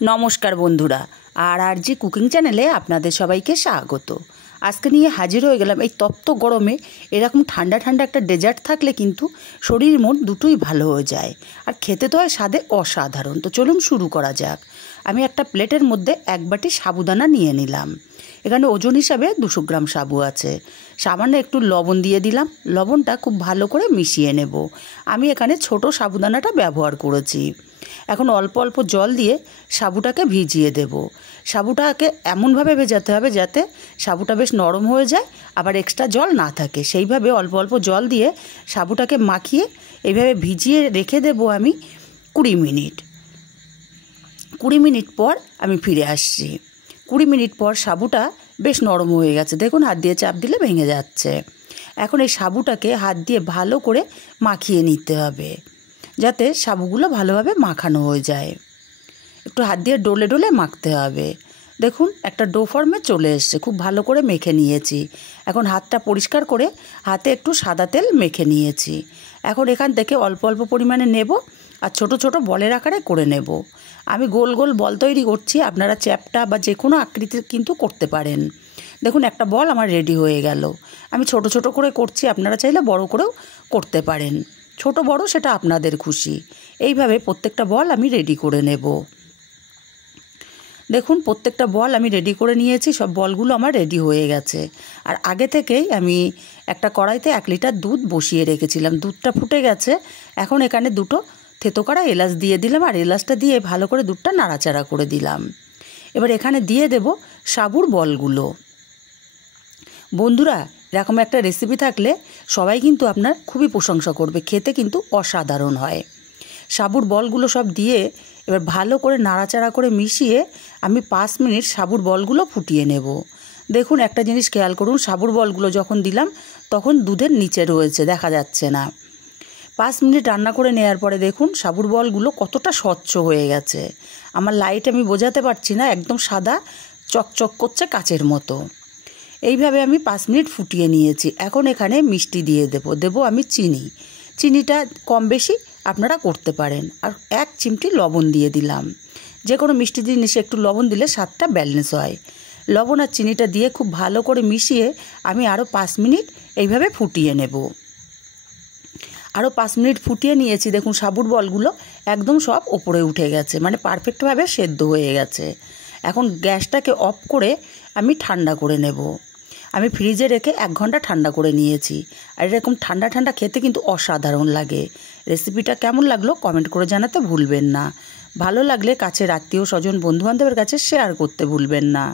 নমস্কার বন্ধুরা, আর জি কুকিং চ্যানেলে আপনাদের সবাইকে স্বাগত। আজকে নিয়ে হাজির হয়ে গেলাম এই তপ্ত গরমে এরকম ঠান্ডা ঠান্ডা একটা ডেজার্ট থাকলে কিন্তু শরীর মন দুটোই ভালো হয়ে যায়, আর খেতে তো হয় স্বাদে অসাধারণ। তো চলুন শুরু করা যাক। আমি একটা প্লেটের মধ্যে এক বাটি সাবুদানা নিয়ে নিলাম। এখানে ওজন হিসাবে 200 গ্রাম সাবু আছে। সামান্য একটু লবণ দিয়ে দিলাম। লবণটা খুব ভালো করে মিশিয়ে নেব। আমি এখানে ছোট সাবুদানাটা ব্যবহার করেছি। এখন অল্প অল্প জল দিয়ে সাবুটাকে ভিজিয়ে দেব। সাবুটাকে এমনভাবে ভেজাতে হবে যাতে সাবুটা বেশ নরম হয়ে যায়, আবার এক্সট্রা জল না থাকে। সেইভাবে অল্প অল্প জল দিয়ে সাবুটাকে মাখিয়ে এইভাবে ভিজিয়ে রেখে দেব আমি 20 মিনিট। 20 মিনিট পর আমি ফিরে আসছি। 20 মিনিট পর সাবুটা বেশ নরম হয়ে গেছে। দেখুন, হাত দিয়ে চাপ দিলে ভেঙে যাচ্ছে। এখন এই সাবুটাকে হাত দিয়ে ভালো করে মাখিয়ে নিতে হবে যাতে সাবুগুলো ভালোভাবে মাখানো হয়ে যায়। একটু হাত দিয়ে ডলে ডলে মাখতে হবে। দেখুন, একটা ডো ফর্মে চলে এসছে। খুব ভালো করে মেখে নিয়েছি। এখন হাতটা পরিষ্কার করে হাতে একটু সাদা তেল মেখে নিয়েছি। এখন এখান থেকে অল্প অল্প পরিমাণে নেব আর ছোট ছোট বলের আকারে করে নেব। আমি গোল গোল বল তৈরি করছি, আপনারা চ্যাপ্টা বা যে কোনো আকৃতির কিন্তু করতে পারেন। দেখুন, একটা বল আমার রেডি হয়ে গেল। আমি ছোট ছোট করে করছি, আপনারা চাইলে বড় করেও করতে পারেন। ছোট বড় সেটা আপনাদের খুশি। এইভাবে প্রত্যেকটা বল আমি রেডি করে নেব। দেখুন, প্রত্যেকটা বল আমি রেডি করে নিয়েছি। সব বলগুলো আমার রেডি হয়ে গেছে। আর আগে থেকেই আমি একটা কড়াইতে 1 লিটার দুধ বসিয়ে রেখেছিলাম। দুধটা ফুটে গেছে। এখন এখানে 2টো থেতো করা এলাচ দিয়ে দিলাম, আর এলাচটা দিয়ে ভালো করে দুধটা নাড়াচাড়া করে দিলাম। এবার এখানে দিয়ে দেব সাবুর বলগুলো। বন্ধুরা, এরকম একটা রেসিপি থাকলে সবাই কিন্তু আপনার খুবই প্রশংসা করবে। খেতে কিন্তু অসাধারণ হয়। সাবুর বলগুলো সব দিয়ে এবার ভালো করে নাড়াচাড়া করে মিশিয়ে আমি 5 মিনিট সাবুর বলগুলো ফুটিয়ে নেব। দেখুন, একটা জিনিস খেয়াল করুন, সাবুর বলগুলো যখন দিলাম তখন দুধের নিচে রয়েছে, দেখা যাচ্ছে না। 5 মিনিট রান্না করে নেওয়ার পরে দেখুন সাবুর বলগুলো কতটা স্বচ্ছ হয়ে গেছে। আমার লাইট আমি বোঝাতে পারছি না, একদম সাদা চকচক করছে কাচের মতো। এইভাবে আমি 5 মিনিট ফুটিয়ে নিয়েছি। এখন এখানে মিষ্টি দিয়ে দেব আমি চিনি। চিনিটা কম বেশি আপনারা করতে পারেন। আর 1 চিমটি লবণ দিয়ে দিলাম। যে কোনো মিষ্টি জিনিসে একটু লবণ দিলে স্বাদটা ব্যালেন্স হয়। লবণ আর চিনিটা দিয়ে খুব ভালো করে মিশিয়ে আমি আরও 5 মিনিট এইভাবে ফুটিয়ে নেব। আরও 5 মিনিট ফুটিয়ে নিয়েছি। দেখুন, সাবুর বলগুলো একদম সব ওপরে উঠে গেছে, মানে পারফেক্টভাবে সেদ্ধ হয়ে গেছে। এখন গ্যাসটাকে অফ করে আমি ঠান্ডা করে নেব। আমি ফ্রিজে রেখে 1 ঘন্টা ঠান্ডা করে নিয়েছি। আর এরকম ঠান্ডা ঠান্ডা খেতে কিন্তু অসাধারণ লাগে। রেসিপিটা কেমন লাগলো কমেন্ট করে জানাতে ভুলবেন না। ভালো লাগলে কাছের আত্মীয় স্বজন বন্ধুবান্ধবের কাছে শেয়ার করতে ভুলবেন না।